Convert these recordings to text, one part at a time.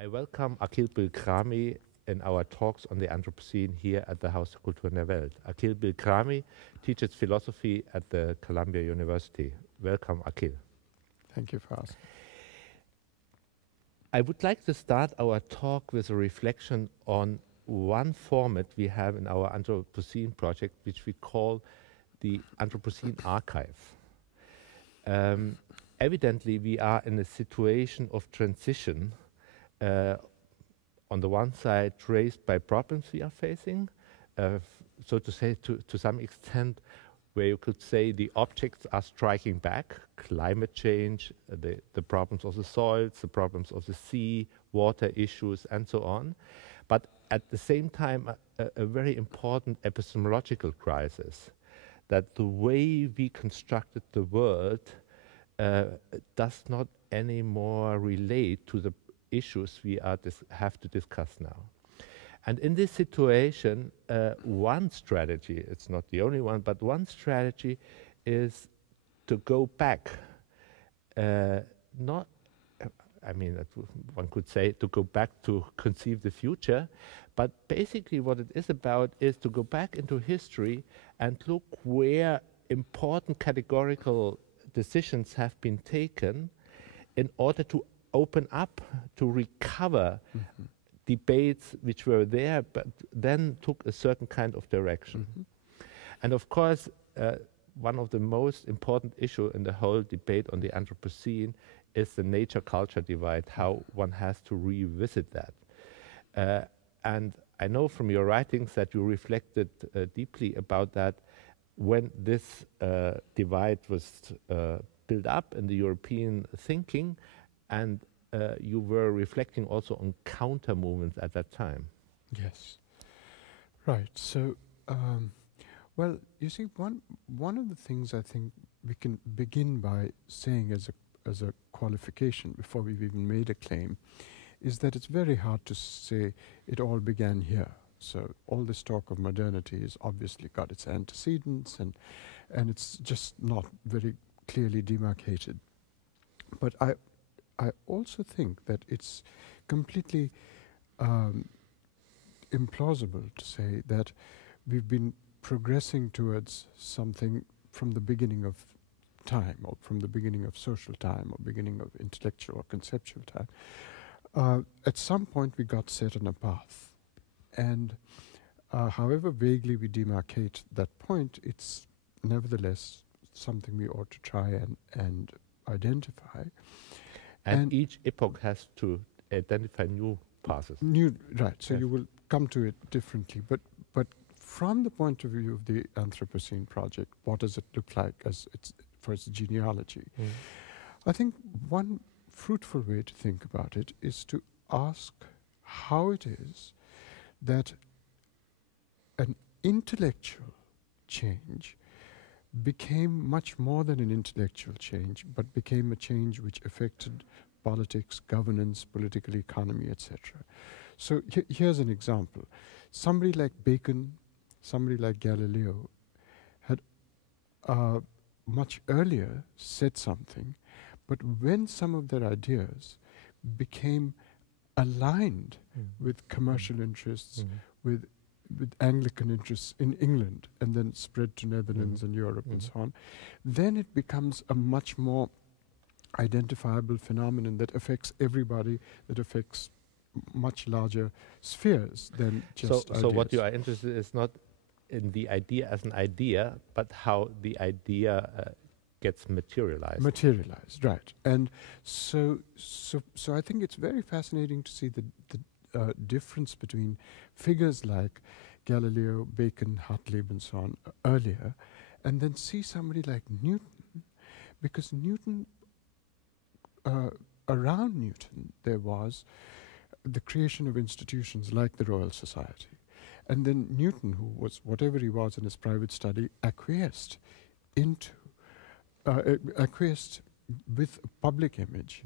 I welcome Akeel Bilgrami in our talks on the Anthropocene here at the Haus Kulturen der Welt. Akeel Bilgrami teaches philosophy at the Columbia University. Welcome, Akeel. Thank you for asking. I would like to start our talk with a reflection on one format we have in our Anthropocene project, which we call the Anthropocene Archive. Evidently, we are in a situation of transition, on the one side raised by problems we are facing, so to say, to some extent, where you could say the objects are striking back: climate change, the problems of the soils, the problems of the sea, water issues, and so on. But at the same time, a very important epistemological crisis, that the way we constructed the world does not anymore relate to the issues we have to discuss now. And in this situation, one strategy, it's not the only one, but one strategy is to go back, one could say to go back to conceive the future, but basically what it is about is to go back into history and look where important categorical decisions have been taken in order to open up, to recover debates which were there, but then took a certain kind of direction. And of course, one of the most important issues in the whole debate on the Anthropocene is the nature-culture divide, how one has to revisit that. And I know from your writings that you reflected deeply about that when this divide was built up in the European thinking, and you were reflecting also on counter movements at that time. Yes, right. So, well, you see, one of the things I think we can begin by saying as a qualification before we've even made a claim is that it's very hard to say it all began here. So all this talk of modernity has obviously got its antecedents, and it's just not very clearly demarcated. But I also think that it's completely implausible to say that we've been progressing towards something from the beginning of time, or from the beginning of social time, or beginning of intellectual or conceptual time. At some point we got set on a path. And however vaguely we demarcate that point, it's nevertheless something we ought to try and identify. And each epoch has to identify new paths. Right, so yes. You will come to it differently. But from the point of view of the Anthropocene project, what does it look like for its genealogy? I think one fruitful way to think about it is to ask how it is that an intellectual change became much more than an intellectual change, but became a change which affected politics, governance, political economy, etc. So here's an example. Somebody like Bacon, somebody like Galileo had much earlier said something, but when some of their ideas became aligned with commercial interests, with Anglican interests in England, and then spread to Netherlands and Europe and so on, then it becomes a much more identifiable phenomenon that affects everybody, that affects much larger spheres than just ideas. So what you are interested in is not in the idea as an idea, but how the idea gets materialized. Materialized, right. And so I think it's very fascinating to see the difference between figures like Galileo, Bacon, Hartlib, and so on earlier, and then see somebody like Newton, because Newton, around Newton, there was the creation of institutions like the Royal Society. And then Newton, who was whatever he was in his private study, acquiesced with a public image,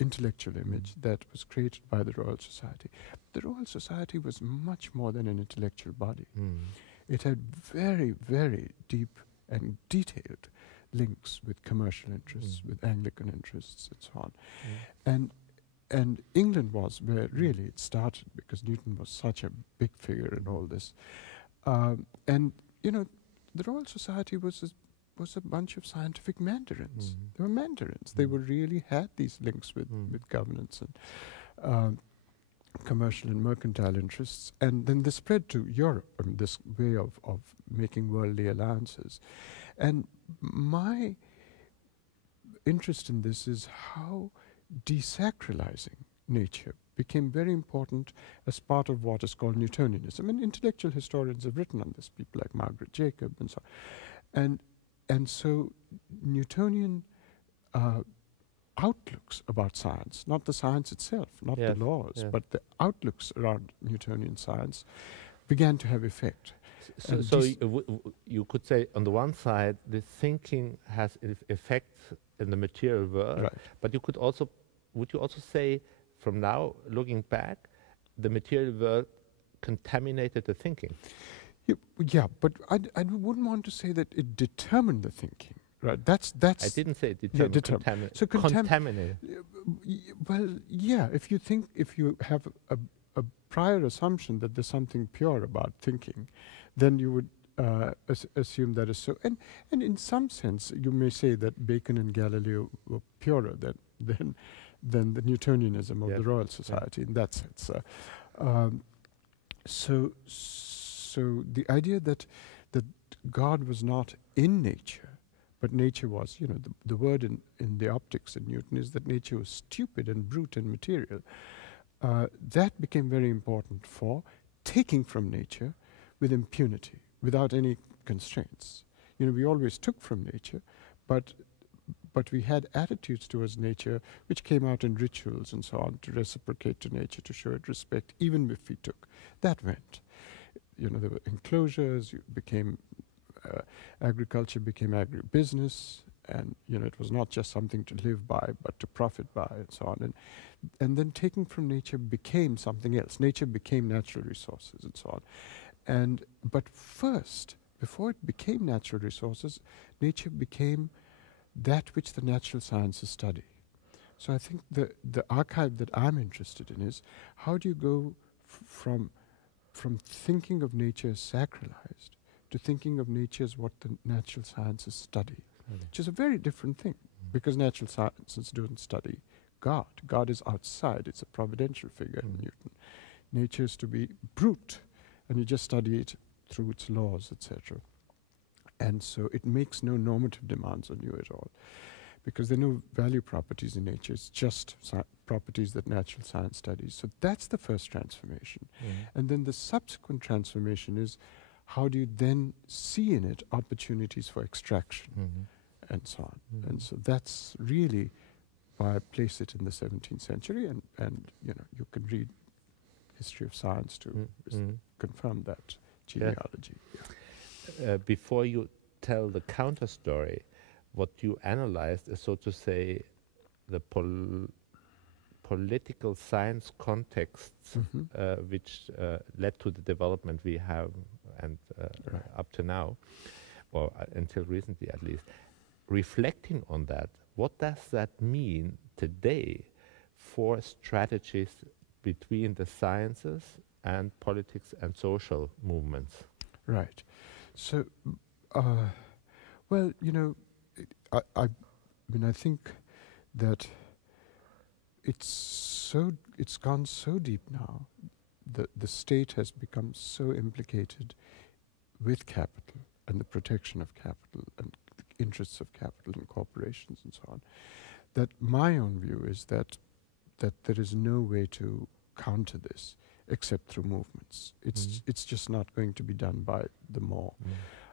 intellectual image that was created by the Royal Society. The Royal Society was much more than an intellectual body. It had very, very deep and detailed links with commercial interests, with Anglican interests, and so on. and England was where really it started, because Newton was such a big figure in all this. And you know, the Royal Society was a bunch of scientific mandarins. They were mandarins. They were really had these links with governance and commercial and mercantile interests. And then they spread to Europe, I mean, this way of making worldly alliances. And my interest in this is how desacralizing nature became very important as part of what is called Newtonianism. And intellectual historians have written on this, people like Margaret Jacob and so on. And so Newtonian outlooks about science, not the science itself, not the laws, but the outlooks around Newtonian science began to have effect. So you could say, on the one side, the thinking has effects in the material world, but you could also, would you also say, from now, looking back, the material world contaminated the thinking? Yeah, but I wouldn't want to say that it determined the thinking. Right, that's. I didn't say determined. So contaminated. Well, yeah. If you have a prior assumption that there's something pure about thinking, then you would assume that is so. And in some sense, you may say that Bacon and Galileo were purer than the Newtonianism of the Royal Society in that sense. So the idea that God was not in nature, but nature was, you know, the word in the optics in Newton is that nature was stupid and brute and material. That became very important for taking from nature with impunity, without any constraints. You know, we always took from nature, but we had attitudes towards nature which came out in rituals and so on, to reciprocate to nature, to show it respect, even if we took. That went. You know, there were enclosures, agriculture became agribusiness, and you know, it was not just something to live by, but to profit by, and so on. And then taking from nature became something else. Nature became natural resources, and so on. But first, before it became natural resources, nature became that which the natural sciences study. So I think the archive that I'm interested in is, how do you go from thinking of nature as sacralized to thinking of nature as what the natural sciences study, which is a very different thing, because natural sciences don't study God. God is outside. It's a providential figure in Newton. Nature is to be brute, and you just study it through its laws, etc. And so it makes no normative demands on you at all, because there are no value properties in nature. It's just properties that natural science studies. So that's the first transformation. And then the subsequent transformation is, how do you then see in it opportunities for extraction and so on. And so that's really why I place it in the 17th century, and you know, you can read history of science to confirm that genealogy. Before you tell the counter story, what you analyzed is, so to say, the political science contexts which led to the development we have and up to now, or until recently at least. Reflecting on that, what does that mean today for strategies between the sciences and politics and social movements? Right. So, well, you know, I mean, I think that it's gone so deep now. The state has become so implicated with capital and the protection of capital and the interests of capital and corporations and so on, that my own view is that there is no way to counter this except through movements. It's just not going to be done by the more.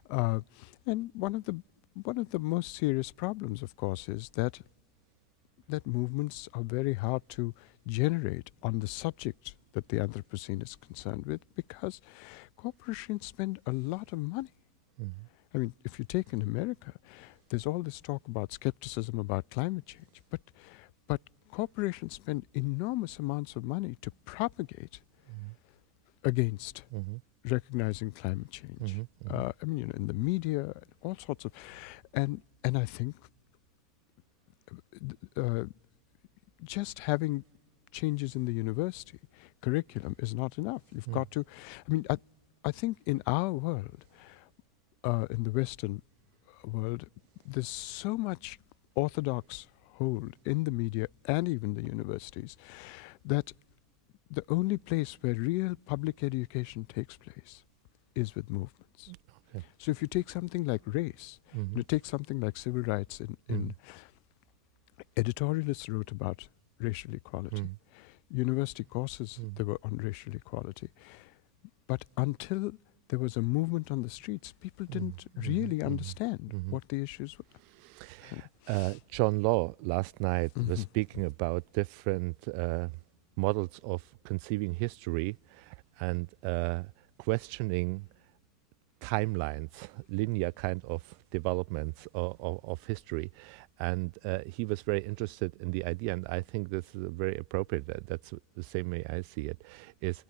And one of the most serious problems, of course, is that movements are very hard to generate on the subject that the Anthropocene is concerned with, because corporations spend a lot of money. I mean, if you take in America, there's all this talk about skepticism about climate change, but corporations spend enormous amounts of money to propagate against recognizing climate change. I mean, you know, in the media, all sorts of, and I think just having changes in the university curriculum is not enough. You've got to, I think in our world, in the Western world, there's so much orthodox hold in the media and even the universities that the only place where real public education takes place is with movements. Okay. So if you take something like race, you take something like civil rights, in editorialists wrote about racial equality. University courses, they were on racial equality. But until there was a movement on the streets, people didn't really understand what the issues were. John Law last night was speaking about different models of conceiving history and questioning timelines, linear kind of developments of history. And he was very interested in the idea, and I think this is very appropriate, that's the same way I see it, is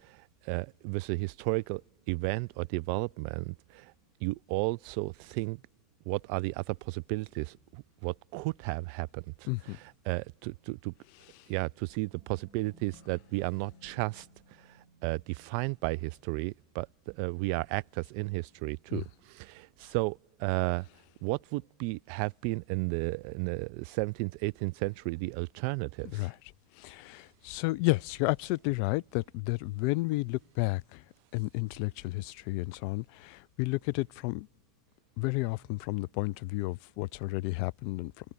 with a historical event or development, you also think what are the other possibilities, what could have happened, to see the possibilities that we are not just defined by history, but we are actors in history too. So what would have been in the 17th, 18th century the alternatives? Right. So yes, you're absolutely right that when we look back in intellectual history and so on, we look at it from very often from the point of view of what's already happened, and from,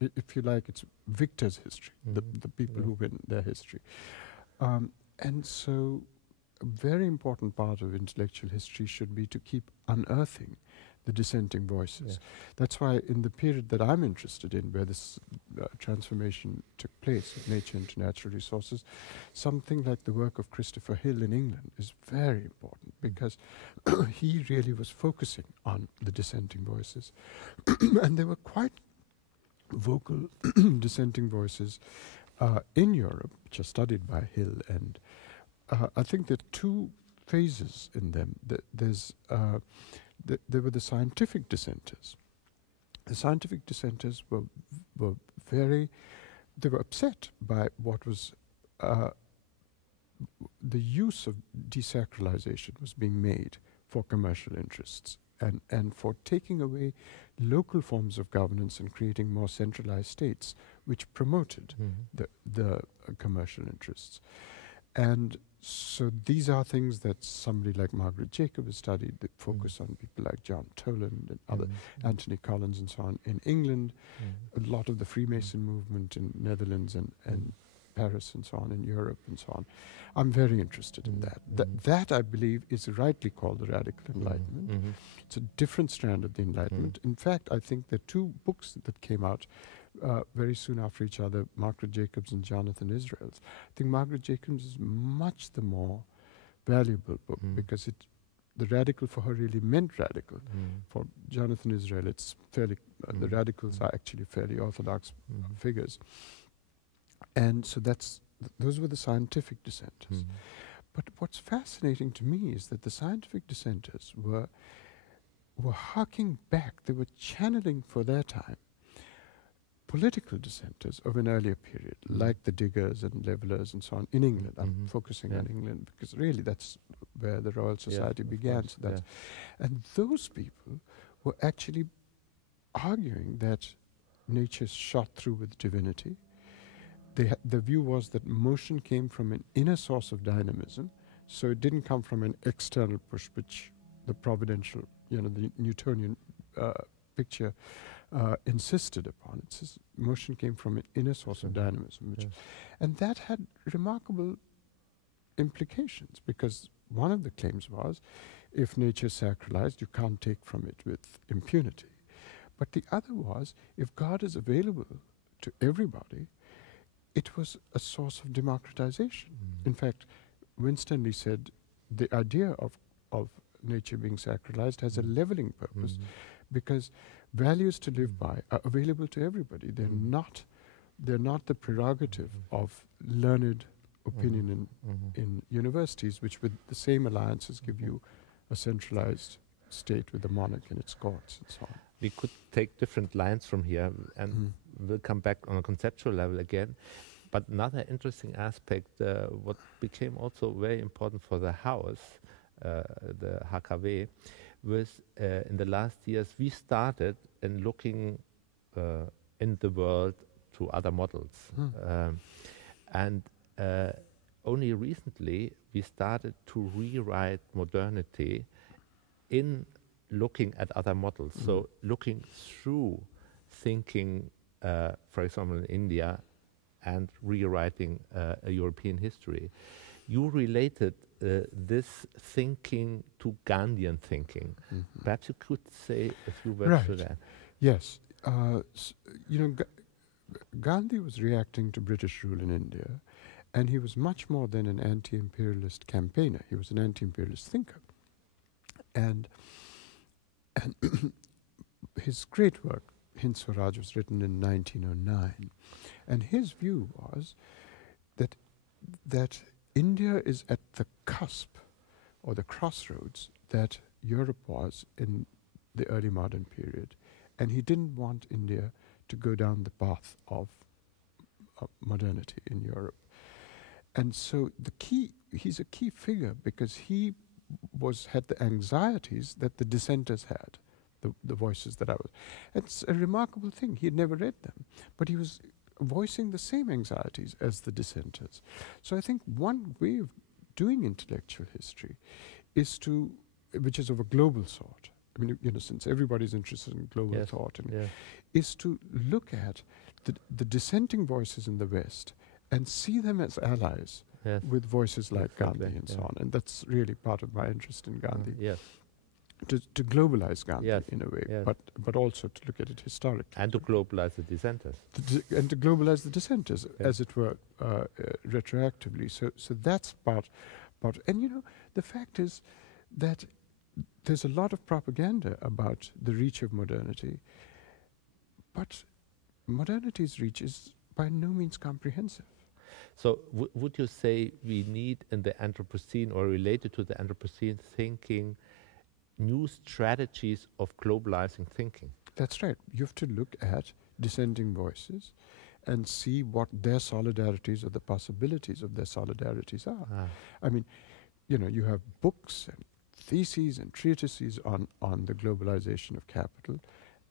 if you like, it's victors' history, the people who win their history. And so a very important part of intellectual history should be to keep unearthing the dissenting voices. That's why in the period that I'm interested in, where this transformation took place of nature into natural resources, something like the work of Christopher Hill in England is very important, because he really was focusing on the dissenting voices. And there were quite vocal dissenting voices in Europe, which are studied by Hill. And I think there are two phases in them. There were the scientific dissenters. The scientific dissenters were they were upset by what was the use of desacralization was being made for commercial interests, and for taking away local forms of governance and creating more centralized states which promoted the commercial interests. And so these are things that somebody like Margaret Jacob has studied, that focus on people like John Toland and other Anthony Collins and so on in England, a lot of the Freemason movement in Netherlands and Paris and so on in Europe and so on. I'm very interested in that. That I believe is rightly called the radical enlightenment. It's a different strand of the enlightenment. In fact, I think there are two books that came out very soon after each other, Margaret Jacobs and Jonathan Israel's. I think Margaret Jacobs is much the more valuable book, because the radical for her really meant radical. For Jonathan Israel, it's fairly, the radicals are actually fairly orthodox figures. And so those were the scientific dissenters. But what's fascinating to me is that the scientific dissenters were harking back, they were channeling for their time political dissenters of an earlier period, like the Diggers and Levellers and so on in England. I'm focusing on England because really that's where the Royal Society began. So that's, and those people were actually arguing that nature shot through with divinity. The view was that motion came from an inner source of dynamism, so it didn't come from an external push, which the providential, the Newtonian picture insisted upon. It says motion came from an inner source of dynamism, and that had remarkable implications, because one of the claims was, if nature is sacralized, you can't take from it with impunity. But the other was, if God is available to everybody, it was a source of democratization. In fact, Winstanley said the idea of nature being sacralized has a leveling purpose, because values to live by are available to everybody. They're not the prerogative of learned opinion in universities, which with the same alliances give you a centralized state with the monarch and its courts and so on. We could take different lines from here, and we'll come back on a conceptual level again. But another interesting aspect, what became also very important for the Haus, the HKW, was in the last years we started in looking in the world to other models. And only recently we started to rewrite modernity in looking at other models. So looking through thinking, for example, in India, and rewriting a European history. You related this thinking to Gandhian thinking. Perhaps you could say a few words to that. Yes. Gandhi was reacting to British rule in India, and he was much more than an anti-imperialist campaigner. He was an anti-imperialist thinker. And his great work, Hind Swaraj, was written in 1909. And his view was that India is at the cusp or the crossroads that Europe was in the early modern period. And he didn't want India to go down the path of modernity in Europe. And so he's a key figure because he had the anxieties that the dissenters had, the voices that I was. It's a remarkable thing. He had never read them, but he was voicing the same anxieties as the dissenters. So I think one way of doing intellectual history is which is of a global sort. I mean, since everybody's interested in global thought, is to look at the dissenting voices in the West and see them as allies with voices like Gandhi and so on. And that's really part of my interest in Gandhi. To globalize Gandhi in a way, but also to look at it historically. And to globalize the dissenters. And to globalize the dissenters, as it were, retroactively. So that's part. And the fact is that there's a lot of propaganda about the reach of modernity, but modernity's reach is by no means comprehensive. So would you say we need in the Anthropocene or related to the Anthropocene thinking new strategies of globalizing thinking? That's right. You have to look at dissenting voices and see what their solidarities or the possibilities of their solidarities are. I mean, you have books and theses and treatises on the globalization of capital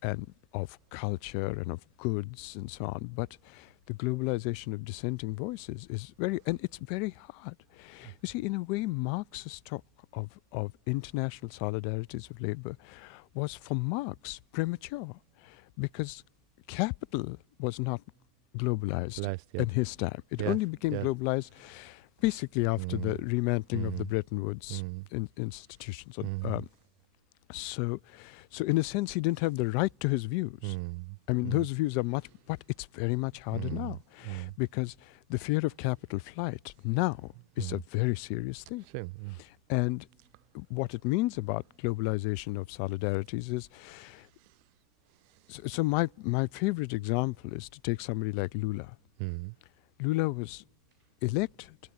and of culture and of goods and so on, but the globalization of dissenting voices is it's very hard. You see, in a way, Marx's talk of international solidarities of labor was, for Marx, premature, because capital was not globalized in his time. It only became globalized basically after the remantling of the Bretton Woods institutions. So in a sense, he didn't have the right to his views. I mean, those views are but it's very much harder now, because the fear of capital flight now is a very serious thing. And what it means about globalization of solidarities is, so my favorite example is to take somebody like Lula. Lula was elected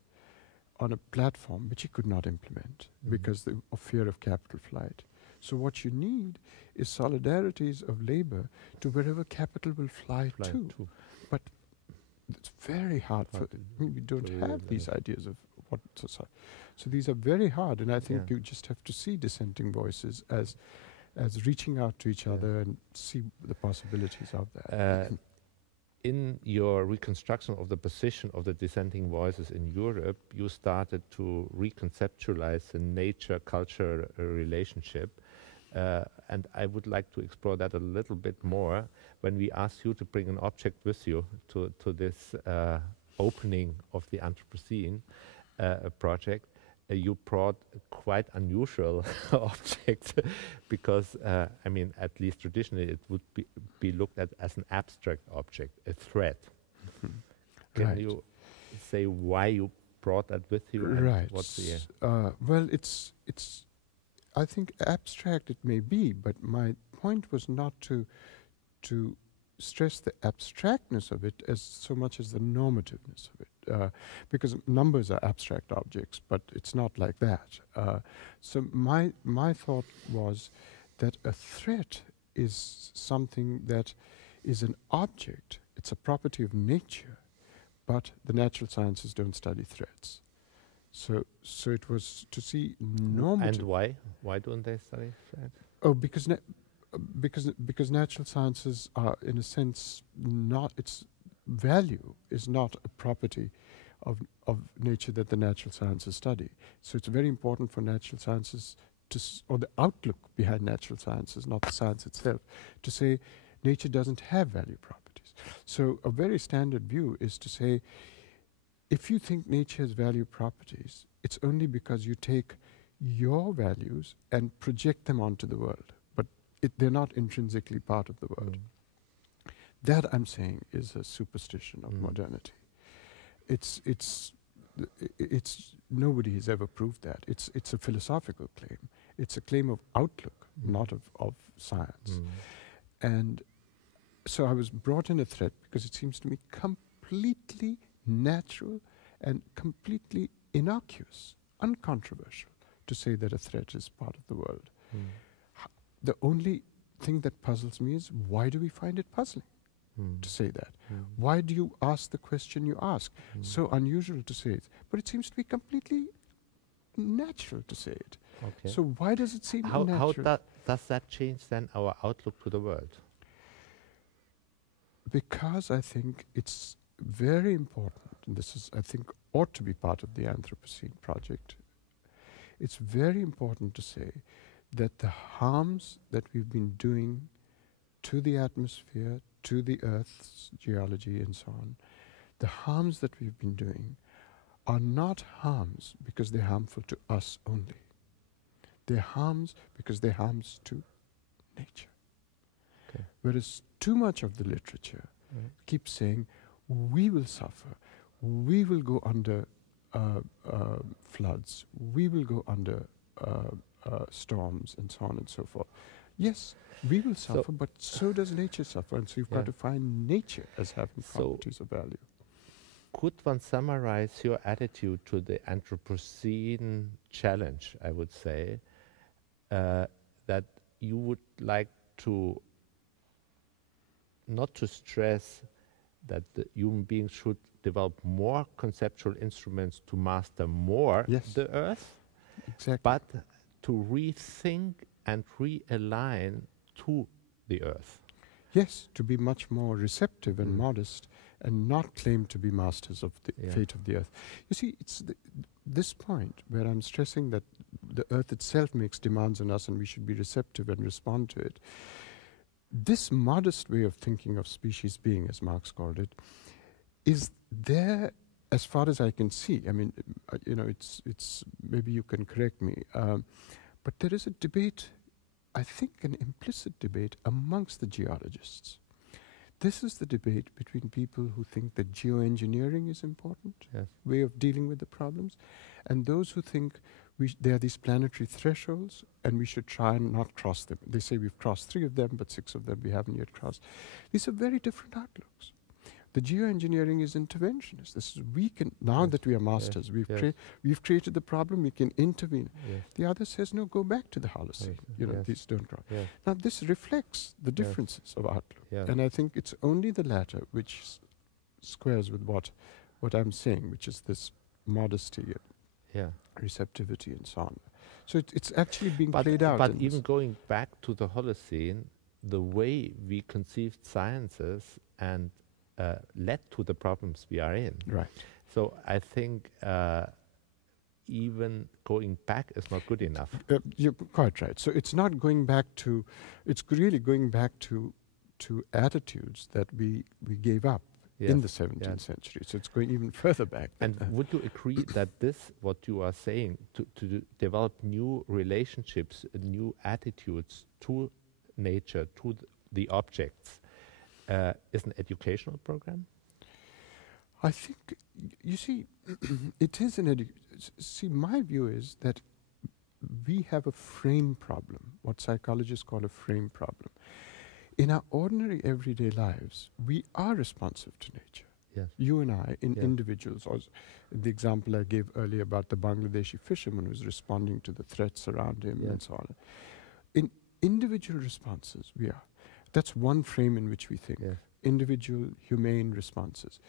on a platform which he could not implement because of fear of capital flight. So what you need is solidarities of labor to wherever capital will fly to. But it's very hard we don't have these ideas of what society. So these are very hard, and I think you just have to see dissenting voices as reaching out to each other and see the possibilities of that. In your reconstruction of the position of the dissenting voices in Europe, you started to reconceptualize the nature-culture relationship. And I would like to explore that a little bit more when we asked you to bring an object with you to this opening of the Anthropocene project. You brought a quite unusual object because, I mean, at least traditionally it would be looked at as an abstract object, a thread. Can you say why you brought that with you? Right. What's the, well, it's I think abstract it may be, but my point was not to stress the abstractness of it as so much as the normativeness of it, because numbers are abstract objects, but it's not like that. So my thought was that a threat is something that is an object, it's a property of nature, but the natural sciences don't study threats. So it was to see normative. And why? Why don't they study that? Oh, because natural sciences are, in a sense, not, its value is not a property of nature that the natural sciences study. So it's very important for natural sciences or the outlook behind natural sciences, not the science itself, to say nature doesn't have value properties. So a very standard view is to say, if you think nature has value properties, it's only because you take your values and project them onto the world, but they're not intrinsically part of the world. That, I'm saying, is a superstition of modernity. It's nobody has ever proved that. It's a philosophical claim. It's a claim of outlook, not of science. And so I was brought in a threat because it seems to me completely natural and completely innocuous, uncontroversial, to say that a threat is part of the world. The only thing that puzzles me is, why do we find it puzzling to say that? Why do you ask the question you ask? So unusual to say it, but it seems to be completely natural to say it. Okay. So why does it seem how unnatural? does that change then our outlook to the world? Because I think it's very important, and this is, I think, ought to be part of the Anthropocene project. It's very important to say that the harms that we've been doing to the atmosphere, to the Earth's geology and so on, the harms that we've been doing are not harms because they're harmful to us only. They're harms because they're harms to nature. Okay. Whereas too much of the literature keeps saying, we will suffer, we will go under floods, we will go under storms and so on and so forth. Yes, we will suffer, but so does nature suffer, and so you've got to find nature as having properties of value. Could one summarize your attitude to the Anthropocene challenge, I would say, that you would like to not to stress that the human beings should develop more conceptual instruments to master more the Earth, but to rethink and realign to the Earth? Yes, to be much more receptive and modest and not claim to be masters of the fate of the Earth. You see, it's this point where I'm stressing that the Earth itself makes demands on us and we should be receptive and respond to it. This modest way of thinking of species being, as Marx called it, is there as far as I can see. I mean, it's maybe you can correct me, but there is a debate, I think an implicit debate amongst the geologists. This is the debate between people who think that geoengineering is important way of dealing with the problems, and those who think there are these planetary thresholds and we should try and not cross them. They say we've crossed 3 of them, but 6 of them we haven't yet crossed. These are very different outlooks. The geoengineering is interventionist. This is, we can, now that we are masters, we've created the problem, we can intervene. The other says, no, go back to the Holocene. These don't cross. Now this reflects the differences of outlook. And I think it's only the latter which squares with what I'm saying, which is this modesty and receptivity and so on. So it's actually being played out. But even going back to the Holocene, the way we conceived sciences and led to the problems we are in. Right. So I think even going back is not good enough. You're quite right. So it's not going back to, it's really going back to attitudes that we gave up in the 17th century. So it's going even further back. And would you agree that this, what you are saying, to develop new relationships, new attitudes to nature, to the objects, is an educational program? I think, you see, it is an see, my view is that we have a frame problem, what psychologists call a frame problem. In our ordinary everyday lives, we are responsive to nature. Yes. You and I, individuals, or the example I gave earlier about the Bangladeshi fisherman who's responding to the threats around him and so on. In individual responses, we are. That's one frame in which we think. Individual, humane responses.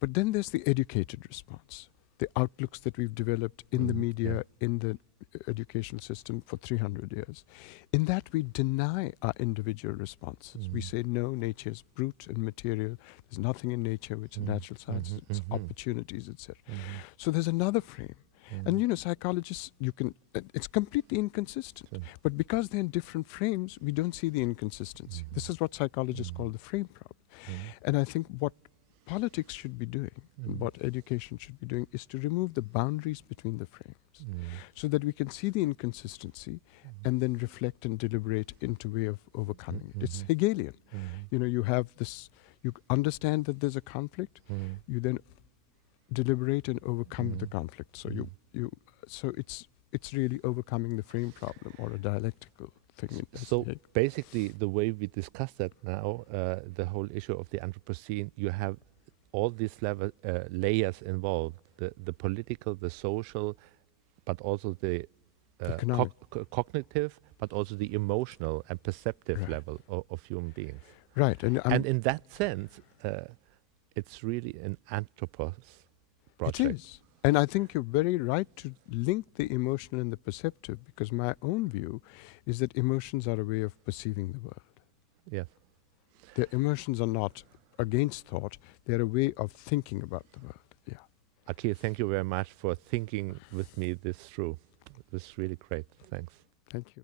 But then there's the educated response, the outlooks that we've developed in the media, in the educational system for 300 years. In that we deny our individual responses. We say, no, nature is brute and material. There's nothing in nature which is natural sciences, it's opportunities, etc. So there's another frame. And you know, psychologists, it's completely inconsistent. But because they're in different frames, we don't see the inconsistency. This is what psychologists call the frame problem. And I think what politics should be doing and what education should be doing is to remove the boundaries between the frames so that we can see the inconsistency and then reflect and deliberate into a way of overcoming it. It's Hegelian. You know, you have this, you understand that there's a conflict, you then deliberate and overcome the conflict. So so it's really overcoming the frame problem or a dialectical thing. So basically, the way we discuss that now, the whole issue of the Anthropocene, you have all these layers involved: the political, the social, but also the cognitive, but also the emotional and perceptive level of human beings. Right, and in that sense, it's really an anthropos project. It is. And I think you're very right to link the emotional and the perceptive, because my own view is that emotions are a way of perceiving the world. Yes. The emotions are not against thought, they're a way of thinking about the world. Yeah. Akeel, thank you very much for thinking with me this through. It was really great. Thanks. Thank you.